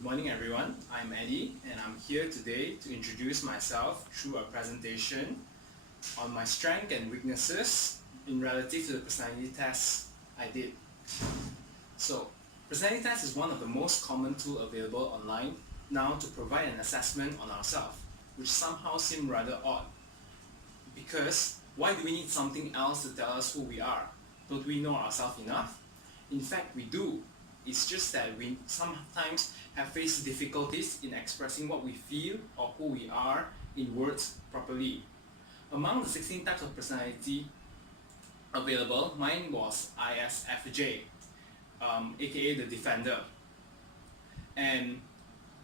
Good morning everyone, I'm Eddie and I'm here today to introduce myself through a presentation on my strengths and weaknesses in relative to the personality test I did. So, personality test is one of the most common tools available online now to provide an assessment on ourselves, which somehow seems rather odd. Because why do we need something else to tell us who we are? Don't we know ourselves enough? In fact, we do. It's just that we sometimes have faced difficulties in expressing what we feel or who we are in words properly. Among the 16 types of personality available, mine was ISFJ, aka the Defender. And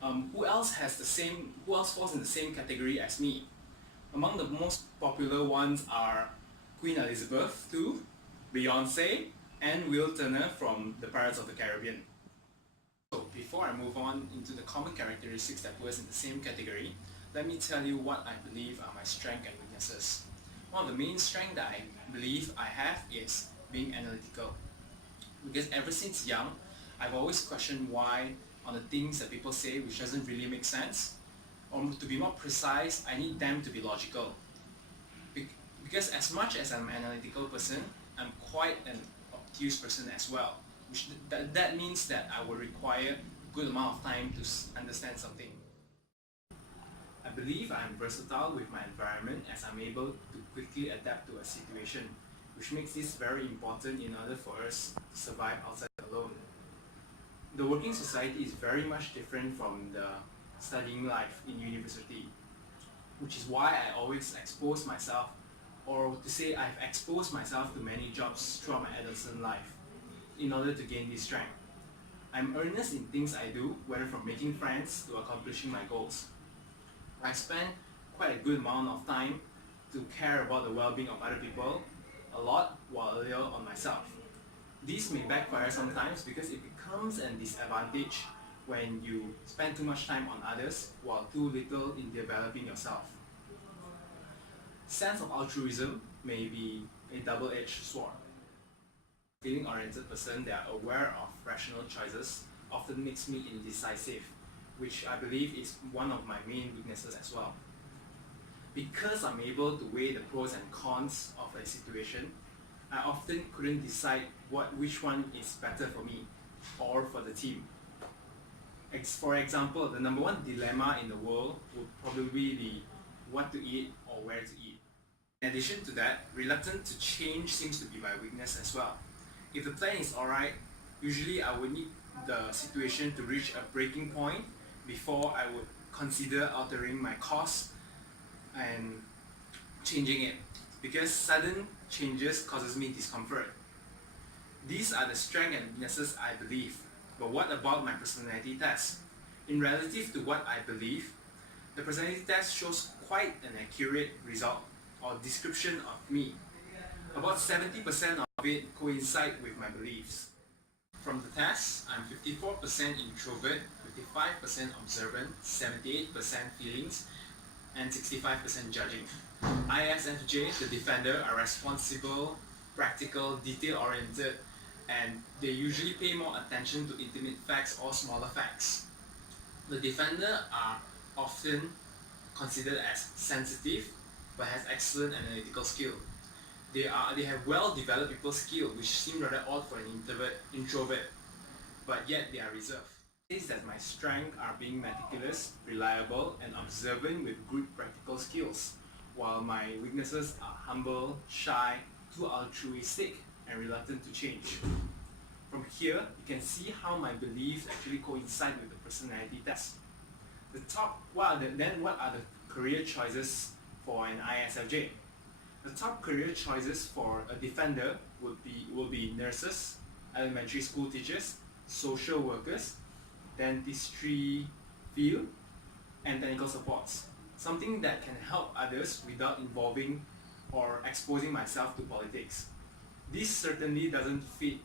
who else falls in the same category as me? Among the most popular ones are Queen Elizabeth II, Beyonce, and Will Turner from the Pirates of the Caribbean. So before I move on into the common characteristics that put us in the same category, let me tell you what I believe are my strengths and weaknesses. One of the main strengths that I believe I have is being analytical. Because ever since young, I've always questioned why on the things that people say which doesn't really make sense. Or to be more precise, I need them to be logical. Because as much as I'm an analytical person, I'm quite an obtuse person as well. That means that I will require a good amount of time to understand something. I believe I am versatile with my environment as I'm able to quickly adapt to a situation, which makes this very important in order for us to survive outside alone. The working society is very much different from the studying life in university, which is why I always expose myself, or to say I've exposed myself to many jobs throughout my adolescent life in order to gain this strength. I'm earnest in things I do, whether from making friends to accomplishing my goals. I spend quite a good amount of time to care about the well-being of other people, a lot while little on myself. This may backfire sometimes because it becomes a disadvantage when you spend too much time on others while too little in developing yourself. Sense of altruism may be a double-edged sword. Feeling-oriented person that are aware of rational choices often makes me indecisive, which I believe is one of my main weaknesses as well. Because I'm able to weigh the pros and cons of a situation, I often couldn't decide which one is better for me or for the team. For example, the number one dilemma in the world would probably be what to eat or where to eat. In addition to that, reluctant to change seems to be my weakness as well. If the plan is alright, usually I would need the situation to reach a breaking point before I would consider altering my course and changing it, because sudden changes causes me discomfort. These are the strengths and weaknesses I believe. But what about my personality test? In relative to what I believe, the personality test shows quite an accurate result or description of me. About 70% of it coincide with my beliefs. From the test, I'm 54% introvert, 55% observant, 78% feelings, and 65% judging. ISFJ, the Defender, are responsible, practical, detail-oriented, and they usually pay more attention to intimate facts or smaller facts. The Defender are often considered as sensitive, but has excellent analytical skill. They have well-developed people skill, which seem rather odd for an introvert, but yet they are reserved. It says that my strengths are being meticulous, reliable, and observant with good practical skills, while my weaknesses are humble, shy, too altruistic, and reluctant to change. From here, you can see how my beliefs actually coincide with the personality test. What are the career choices for an ISFJ? The top career choices for a Defender will be nurses, elementary school teachers, social workers, dentistry field, and technical supports. Something that can help others without involving or exposing myself to politics. This certainly doesn't fit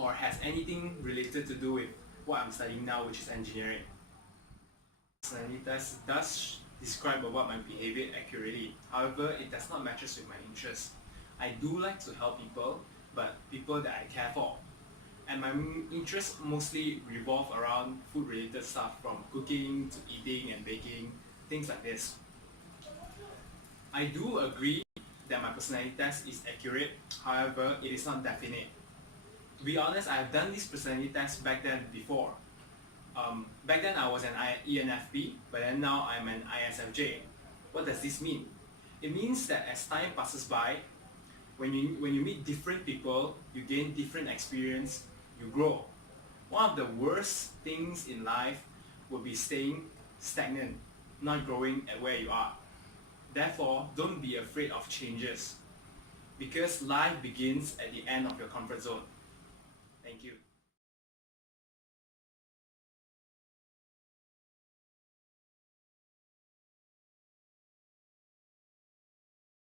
or has anything related to do with what I'm studying now, which is engineering. Personality test does describe about my behavior accurately. However, it does not match with my interests. I do like to help people, but people that I care for. and my interests mostly revolve around food related stuff, from cooking to eating and baking, things like this. I do agree that my personality test is accurate, however, it is not definite. To be honest, I have done this personality test back then before. Back then I was an ENFP, but then now I'm an ISFJ. What does this mean? It means that as time passes by, when you meet different people, you gain different experience, you grow. One of the worst things in life would be staying stagnant, not growing at where you are. Therefore, don't be afraid of changes, because life begins at the end of your comfort zone. Thank you.